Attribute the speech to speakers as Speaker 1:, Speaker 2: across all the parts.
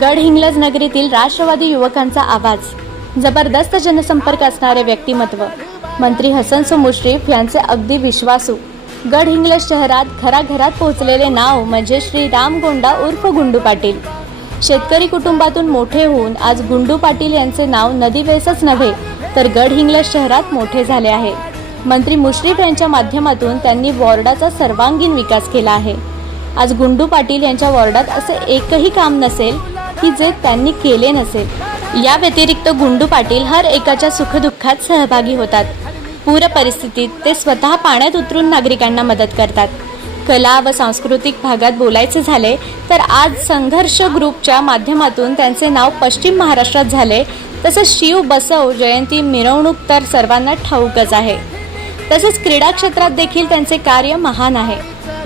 Speaker 1: गडहिंग्लज नगरीतील राष्ट्रवादी युवकांचा आवाज. जबरदस्त जनसंपर्क असणारे व्यक्तिमत्व. मंत्री हसन मुश्रीफ यांचे अगदी विश्वासू. गडहिंग्लज शहरात घराघरात पोहोचलेले नाव म्हणजे श्री राम गोंडा उर्फ गुंडू पाटील. शेतकरी कुटुंबातून मोठे होऊन आज गुंडू पाटील यांचे नाव नदीवेसच नव्हे तर गडहिंग्लज शहरात मोठे झाले आहे. मंत्री मुश्रीफ यांच्या माध्यमातून त्यांनी वॉर्डाचा सर्वांगीण विकास केला आहे. आज गुंडू पाटील यांच्या वॉर्डात असे एकही काम नसेल की जे त्यांनी केले नसेल. या व्यतिरिक्त गुंडू पाटील हर एकाच्या सुखदुःखात सहभागी होतात. पूर परिस्थितीत ते स्वतः पाण्यात उतरून नागरिकांना मदत करतात. कला व सांस्कृतिक भागात बोलायचे झाले तर आज संघर्ष ग्रुपच्या माध्यमातून त्यांचे नाव पश्चिम महाराष्ट्रात झाले. तसेच शिव बसव जयंती मिरवणूक तर सर्वांना ठाऊकच आहे. तसेच क्रीडा क्षेत्रात देखील त्यांचे कार्य महान आहे.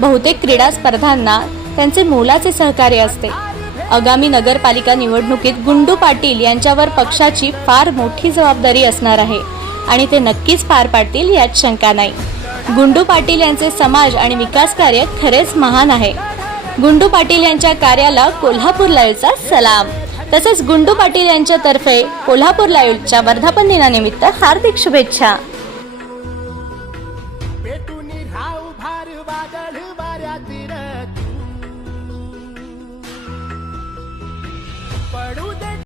Speaker 1: बहुतेक क्रीडा स्पर्धांना त्यांचे मोलाचे सहकार्य असते. आगामी नगरपालिका निवडणुकीत गुंडू पाटील यांच्यावर पक्षाची फार मोठी जबाबदारी असणार आहे आणि ते नक्कीच पार पाडतील यात शंका नाही. गुंडू पाटील यांचे समाज आणि विकास कार्य खरेच महान आहे. गुंडू पाटील यांच्या कार्याला कोल्हापूर लाईव्हचा सलाम. तसेच गुंडू पाटील यांच्यातर्फे कोल्हापूर लाईव्हच्या वर्धापन दिनानिमित्त हार्दिक शुभेच्छा.
Speaker 2: पेटून राहू भारवादळ